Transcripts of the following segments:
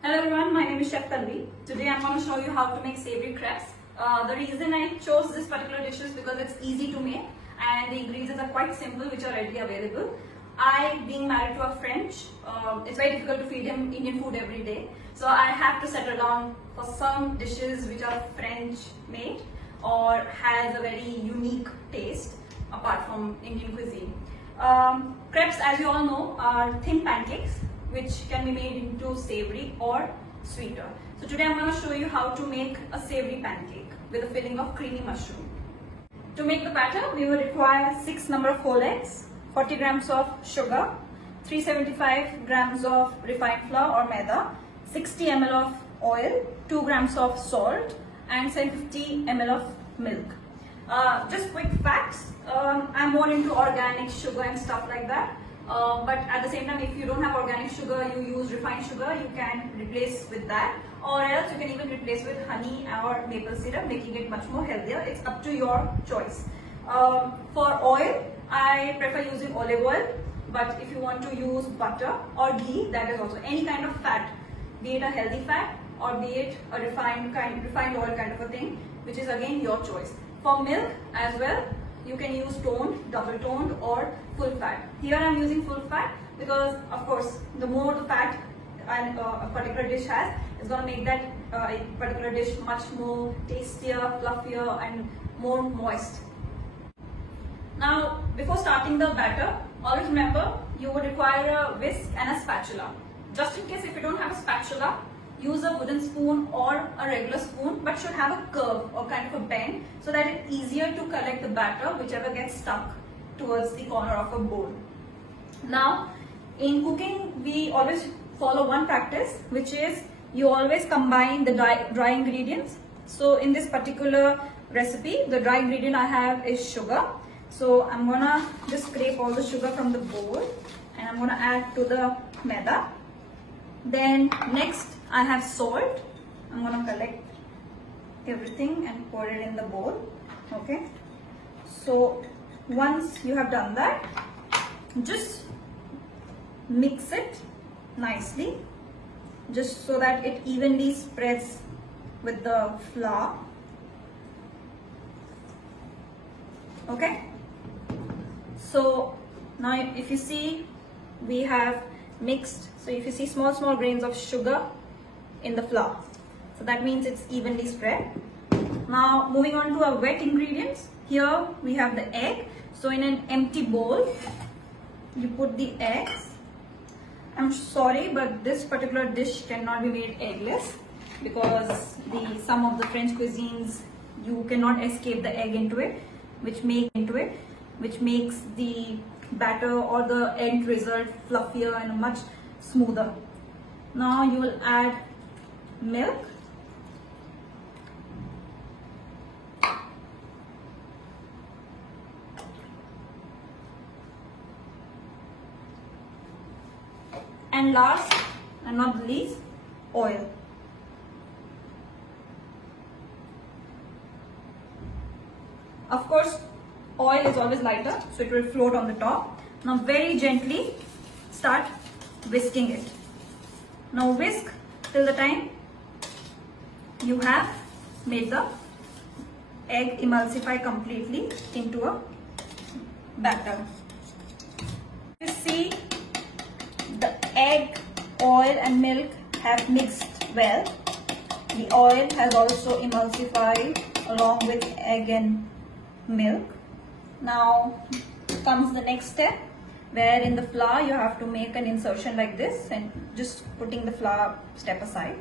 Hello everyone, my name is Chef Tanvi. Today I'm going to show you how to make savory crepes. The reason I chose this particular dish is because it's easy to make and the ingredients are quite simple, which are readily available. I, being married to a French, it's very difficult to feed him Indian food every day. So I have to settle down for some dishes which are French made or has a very unique taste apart from Indian cuisine. Crepes, as you all know, are thin pancakes which can be made into savory or sweeter. So today I'm going to show you how to make a savory pancake with a filling of creamy mushroom. To make the batter, we will require 6 number of whole eggs, 40 grams of sugar, 375 grams of refined flour or maida, 60 ml of oil, 2 grams of salt and 750 ml of milk. Just quick facts, I'm more into organic sugar and stuff like that. But at the same time, if you don't have organic sugar, you use refined sugar, you can replace with that, or else you can even replace with honey or maple syrup, making it much more healthier. It's up to your choice. For oil, I prefer using olive oil, but if you want to use butter or ghee, that is also any kind of fat, be it a healthy fat or be it a refined oil kind of a thing, which is again your choice. For milk as well, you can use toned, double toned or full fat. Here I am using full fat because of course the more the fat a particular dish has, is going to make that particular dish much more tastier, fluffier and more moist. Now before starting the batter, always remember you would require a whisk and a spatula. Just in case if you don't have a spatula, use a wooden spoon or a regular spoon, but should have a curve or kind of a bend so that it's easier to collect the batter whichever gets stuck towards the corner of a bowl. Now in cooking we always follow one practice, which is you always combine the dry ingredients. So in this particular recipe, the dry ingredient I have is sugar. So I'm gonna just scrape all the sugar from the bowl and I'm gonna add to the maida. Then next I have salt. I'm going to collect everything and pour it in the bowl. Okay. So once you have done that, just mix it nicely, just so that it evenly spreads with the flour. Okay. So now if you see, we have mixed. So if you see small grains of sugar in the flour, so that means it's evenly spread. Now moving on to our wet ingredients. Here we have the egg. So in an empty bowl, you put the eggs. I'm sorry, but this particular dish cannot be made eggless because some of the French cuisines you cannot escape the egg into it, which makes the batter or the end result fluffier and much smoother. Now you will add milk. And last and not least, oil. Of course, oil is always lighter, so it will float on the top. Now very gently start whisking it. Now whisk till the time you have made the egg emulsify completely into a batter. You see the egg, oil and milk have mixed well. The oil has also emulsified along with egg and milk. Now comes the next step, where in the flour you have to make an insertion like this and just putting the flour step aside,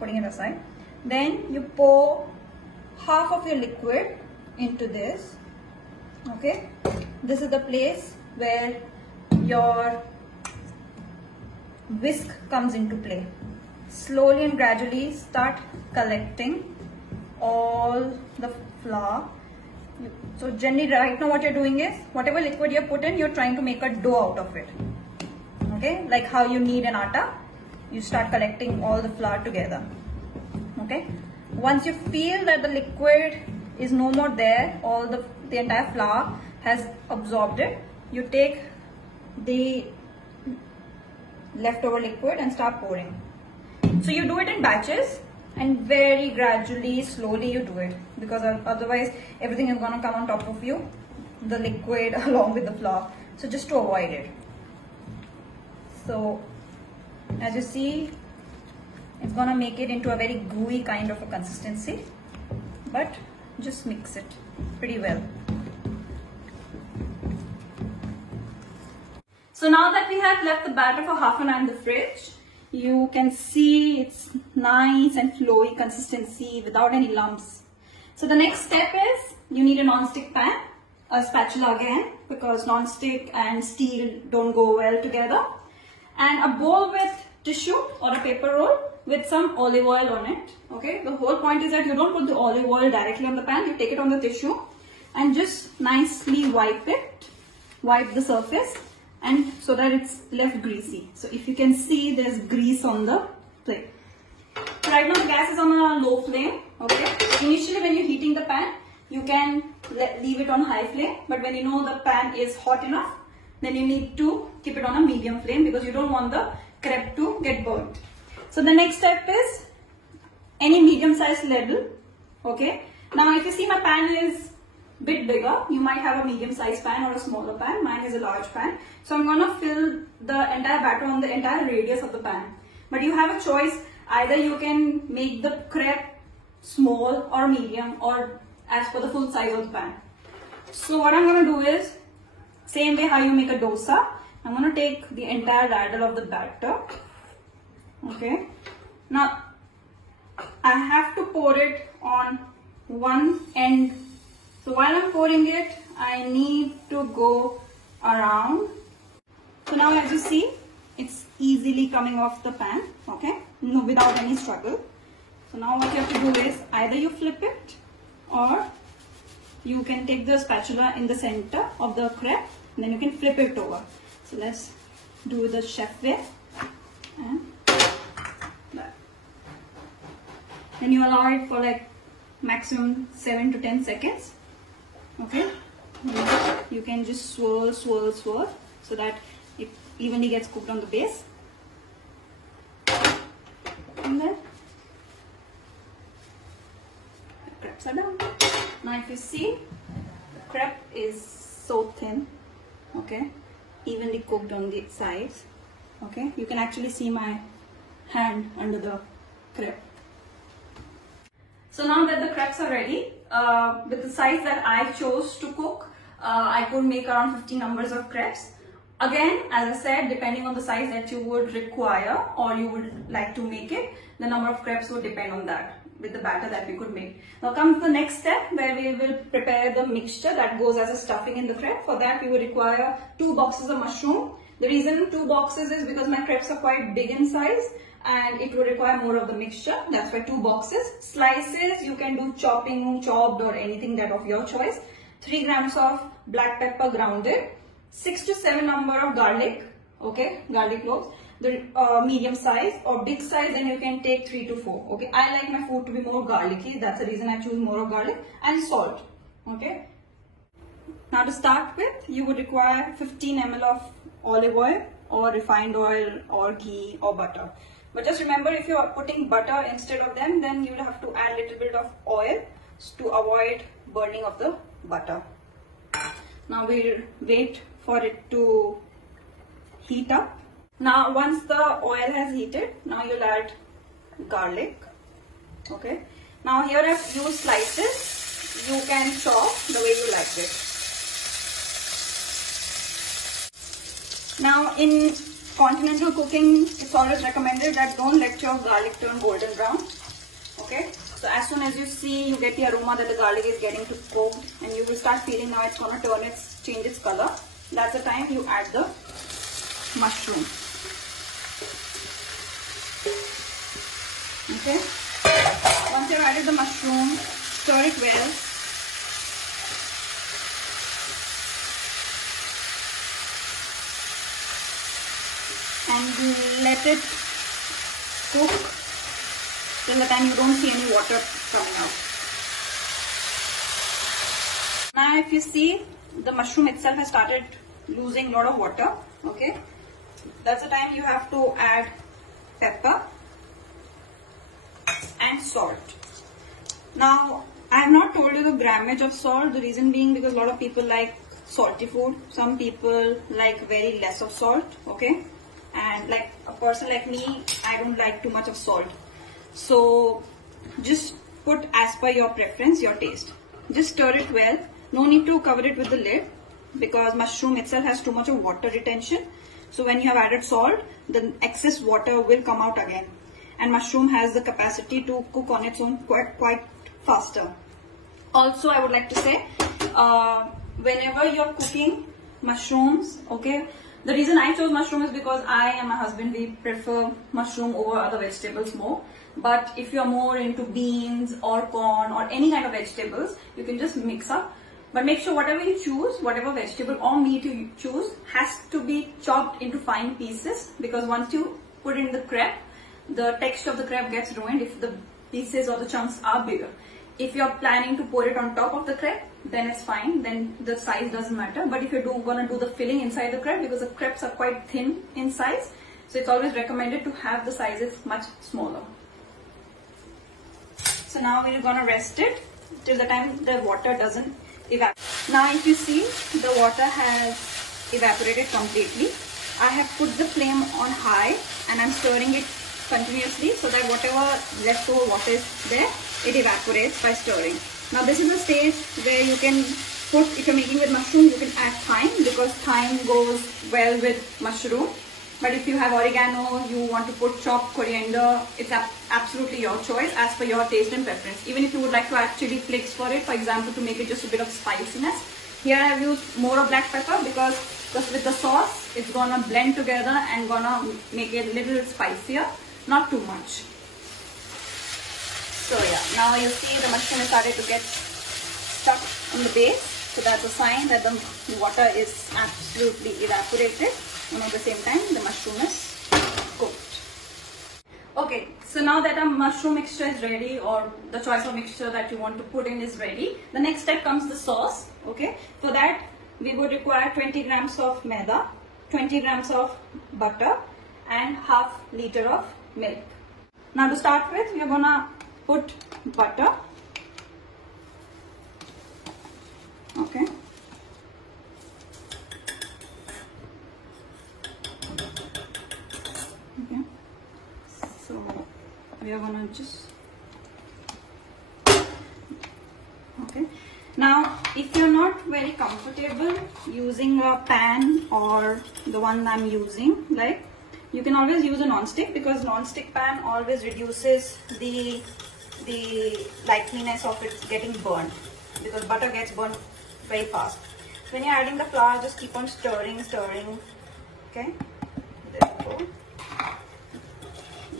putting it aside. Then you pour half of your liquid into this. Okay, this is the place where your whisk comes into play. Slowly and gradually start collecting all the flour. So generally right now what you're doing is, whatever liquid you put in, you're trying to make a dough out of it. Okay, like how you knead an atta, you start collecting all the flour together. Okay, once you feel that the liquid is no more there, all the entire flour has absorbed it, you take the leftover liquid and start pouring. So you do it in batches and very gradually, slowly you do it, because otherwise everything is gonna come on top of you, the liquid along with the flour. So just to avoid it. So as you see, it's gonna make it into a very gooey kind of a consistency, but just mix it pretty well. So now that we have left the batter for half an hour in the fridge, you can see it's nice and flowy consistency without any lumps. So the next step is you need a non-stick pan, a spatula again, because non-stick and steel don't go well together, and a bowl with tissue or a paper roll with some olive oil on it. Okay, the whole point is that you don't put the olive oil directly on the pan, you take it on the tissue and just nicely wipe the surface, and so that it's left greasy. So if you can see, there's grease on the plate. So right now the gas is on a low flame. Okay, initially when you're heating the pan, you can leave it on high flame, but when you know the pan is hot enough, then you need to keep it on a medium flame, because you don't want the crepe to get burnt. So the next step is any medium sized ladle. Okay, now if you see my pan is bit bigger, you might have a medium sized pan or a smaller pan. Mine is a large pan, so I'm going to fill the entire batter on the entire radius of the pan. But you have a choice, either you can make the crepe small or medium, or as per the full size of the pan. So what I'm going to do is, same way how you make a dosa, I'm going to take the entire ladle of the batter. Okay, now I have to pour it on one end. So while I'm pouring it, I need to go around. So now as you see, it's easily coming off the pan, okay, no, without any struggle. So now what you have to do is, either you flip it, or you can take the spatula in the center of the crepe, and then you can flip it over. So let's do the chef way. And that. Then you allow it for like maximum 7 to 10 seconds. Okay, you can just swirl so that it evenly gets cooked on the base. And then the crepes are done. Now if you see, the crepe is so thin, okay, evenly cooked on the sides. Okay, you can actually see my hand under the crepe. So now that the crepes are ready, with the size that I chose to cook, I could make around 50 numbers of crepes. Again, as I said, depending on the size that you would require or you would like to make it, the number of crepes would depend on that, with the batter that we could make. Now comes the next step, where we will prepare the mixture that goes as a stuffing in the crepe. For that we would require 2 boxes of mushroom. The reason 2 boxes is because my crepes are quite big in size and it would require more of the mixture. That's why 2 boxes. Slices, you can do chopped or anything that of your choice. 3 grams of black pepper grounded. 6 to 7 number of garlic, okay, garlic cloves. The medium size or big size, then you can take 3 to 4. Okay, I like my food to be more garlicky. That's the reason I choose more of garlic, and salt. Okay. Now to start with, you would require 15 ml of olive oil or refined oil or ghee or butter. But just remember, if you are putting butter instead of them, then you will have to add a little bit of oil to avoid burning of the butter. Now we'll wait for it to heat up. Now once the oil has heated, now you'll add garlic. Okay. Now here I've used slices. You can chop the way you like it. Now in continental cooking, it's always recommended that don't let your garlic turn golden brown. Okay. So as soon as you see, you get the aroma that the garlic is getting to cook, and you will start feeling now it's going to change its color. That's the time you add the mushroom. Okay. Once you've added the mushroom, stir it well. And let it cook till the time you don't see any water coming out. Now if you see, the mushroom itself has started losing a lot of water. Okay, that's the time you have to add pepper. and salt. Now, I have not told you the grammage of salt. The reason being because a lot of people like salty food. Some people like very less of salt, okay? And like a person like me, I don't like too much of salt. So, just put as per your preference, your taste. Just stir it well. No need to cover it with the lid because mushroom itself has too much of water retention. So when you have added salt, the excess water will come out again. And mushroom has the capacity to cook on its own quite faster. Also, I would like to say, whenever you're cooking mushrooms, okay, the reason I chose mushroom is because I and my husband, we prefer mushroom over other vegetables more. But if you're more into beans or corn or any kind of vegetables, you can just mix up. But make sure whatever you choose, whatever vegetable or meat you choose, has to be chopped into fine pieces, because once you put in the crepe, the texture of the crepe gets ruined if the pieces or the chunks are bigger. If you're planning to pour it on top of the crepe, then it's fine, then the size doesn't matter. But if you're gonna do the filling inside the crepe, because the crepes are quite thin in size, so it's always recommended to have the sizes much smaller. So now we're gonna rest it till the time the water doesn't evaporate. Now if you see, the water has evaporated completely. I have put the flame on high and I'm stirring it continuously so that whatever leftover water is there, it evaporates by stirring. Now this is a stage where you can put, if you're making with mushroom, you can add thyme because thyme goes well with mushroom. But if you have oregano, you want to put chopped coriander, it's absolutely your choice as per your taste and preference. Even if you would like to add chili flakes for it, for example, to make it just a bit of spiciness. Here I have used more of black pepper because with the sauce, it's gonna blend together and gonna make it a little spicier, not too much. So yeah, now you see the mushroom is started to get stuck on the base. So that's a sign that the water is absolutely evaporated. And at the same time, the mushroom is cooked. Okay, so now that our mushroom mixture is ready, or the choice of mixture that you want to put in is ready, the next step comes the sauce. Okay, for that we would require 20 grams of maida, 20 grams of butter, and half liter of milk. Now to start with, we are gonna put butter. Okay. So we are gonna just, okay. Now if you're not very comfortable using a pan or the one I'm using, like, you can always use a non-stick, because non-stick pan always reduces the likeliness of it getting burnt, because butter gets burnt very fast. When you're adding the flour, just keep on stirring, okay. There we go.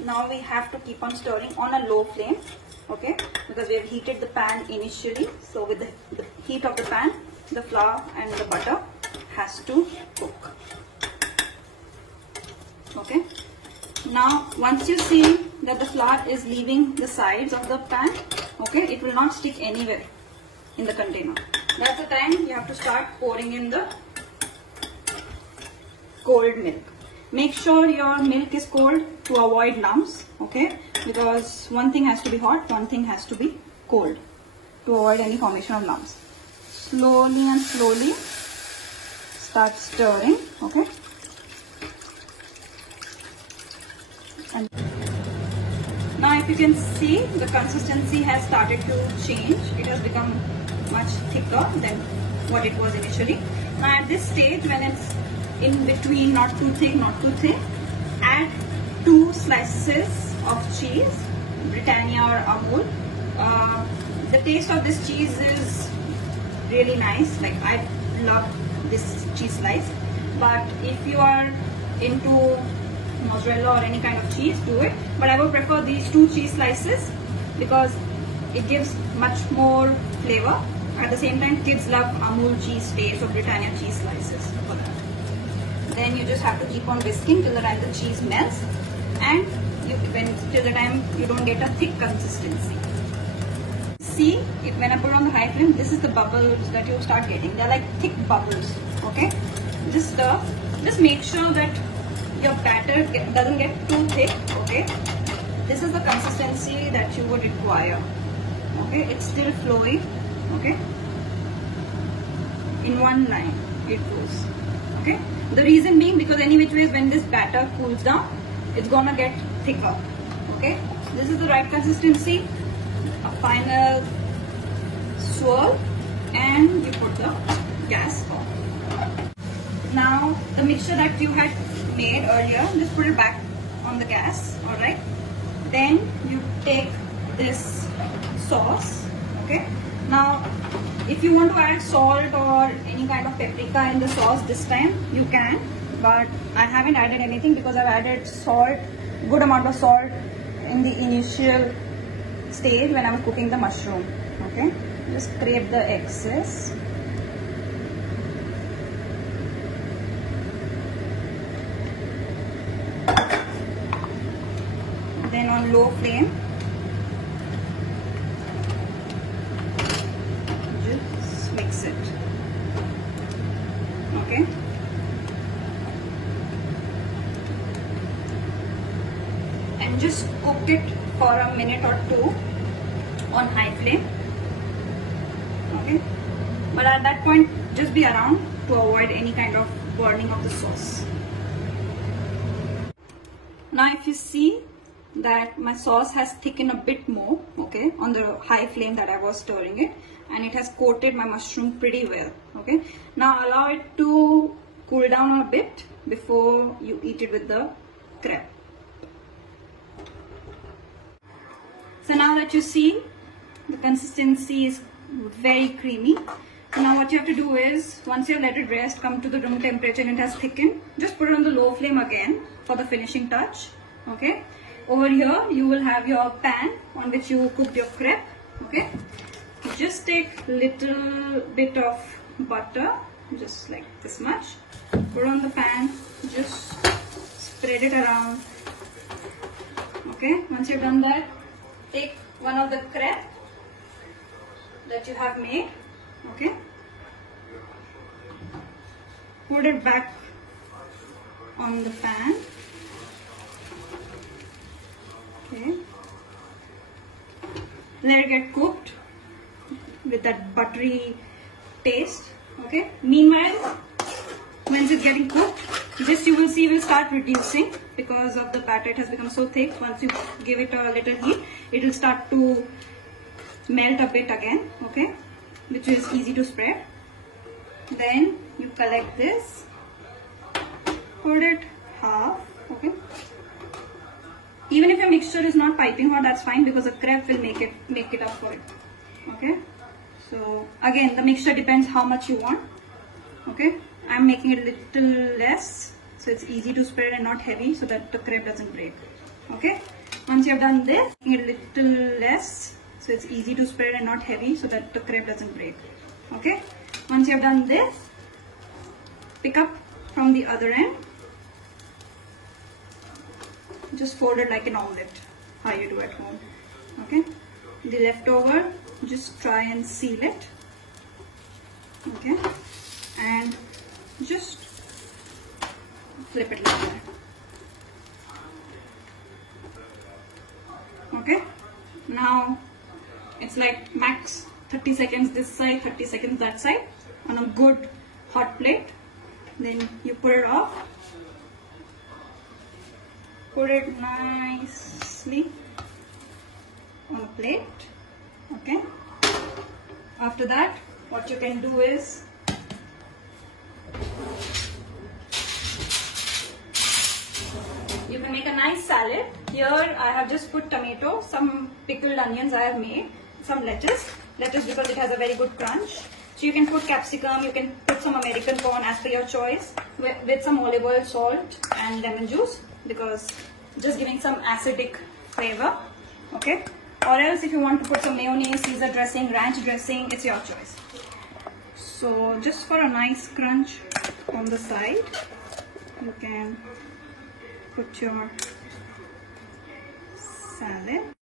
Now we have to keep on stirring on a low flame, okay, because we have heated the pan initially. So with the heat of the pan, the flour and the butter has to cook. Okay. Now once you see that the flour is leaving the sides of the pan, okay, it will not stick anywhere in the container. That's the time you have to start pouring in the cold milk. Make sure your milk is cold to avoid lumps, okay, because one thing has to be hot, one thing has to be cold to avoid any formation of lumps. Slowly and slowly start stirring, okay. And now if you can see, the consistency has started to change. It has become much thicker than what it was initially. Now at this stage, when it's in between, not too thick, not too thin, add 2 slices of cheese, Britannia or Amul. The taste of this cheese is really nice. Like, I love this cheese slice. But if you are into mozzarella or any kind of cheese, do it. But I would prefer these 2 cheese slices because it gives much more flavor. At the same time, kids love Amul cheese taste or Britannia cheese slices for that. Then you just have to keep on whisking till the time the cheese melts, and till the time you don't get a thick consistency. See, when I put on the high flame, this is the bubbles that you start getting. They're like thick bubbles, okay? Just stir. Just make sure that your batter doesn't get too thick, okay? this is the consistency that you would require. Okay, it's still flowing. Okay, in one line it goes. Okay, the reason being because any which ways when this batter cools down, it's gonna get thicker. Okay, so this is the right consistency. A final swirl, and you put the gas on. Now the mixture that you had made earlier, just put it back on the gas. All right. Then you take this sauce. Okay. Now, if you want to add salt or any kind of paprika in the sauce this time, you can. But I haven't added anything because I've added salt, good amount of salt in the initial stage when I was cooking the mushroom. Okay. Just scrape the excess. Then on low flame, just mix it. Okay. And just cook it for a minute or two on high flame. Okay. But at that point, just be around to avoid any kind of burning of the sauce. Now, if you see that my sauce has thickened a bit more, okay, on the high flame that I was stirring it, and it has coated my mushroom pretty well. Okay, now allow it to cool down a bit before you eat it with the crepe. So now that you see the consistency is very creamy, now what you have to do is, once you let it rest, come to the room temperature and it has thickened, just put it on the low flame again for the finishing touch. Okay. Over here, you will have your pan on which you cook your crepe. Okay, just take little bit of butter, just like this much. Put on the pan, just spread it around. Okay, once you've done that, take one of the crepe that you have made. Okay, put it back on the pan. Okay, let it get cooked with that buttery taste. Okay, meanwhile, once it's getting cooked, this you will see will start reducing because of the batter. It has become so thick. Once you give it a little heat, it will start to melt a bit again. Okay, which is easy to spread. Then you collect this, put it half. Okay. Even if your mixture is not piping hot, that's fine because the crepe will make it up for it. Okay. So again, the mixture depends how much you want. Okay. I'm making it a little less so it's easy to spread and not heavy so that the crepe doesn't break. Okay. Once you have done this, make it a little less so it's easy to spread and not heavy so that the crepe doesn't break. Okay. Once you have done this, pick up from the other end. Just fold it like an omelette, how you do at home. Okay, the leftover, just try and seal it. Okay, and just flip it like that. Okay, now it's like max 30 seconds this side, 30 seconds that side on a good hot plate. Then you put it off. Put it nicely on a plate. Okay. After that, what you can do is you can make a nice salad. Here I have just put tomato, some pickled onions I have made, some lettuce because it has a very good crunch. So you can put capsicum, you can put some American corn as per your choice with some olive oil, salt and lemon juice, because just giving some acidic flavor. Okay, or else if you want to put some mayonnaise, Caesar dressing, ranch dressing, it's your choice. So just for a nice crunch on the side, you can put your salad.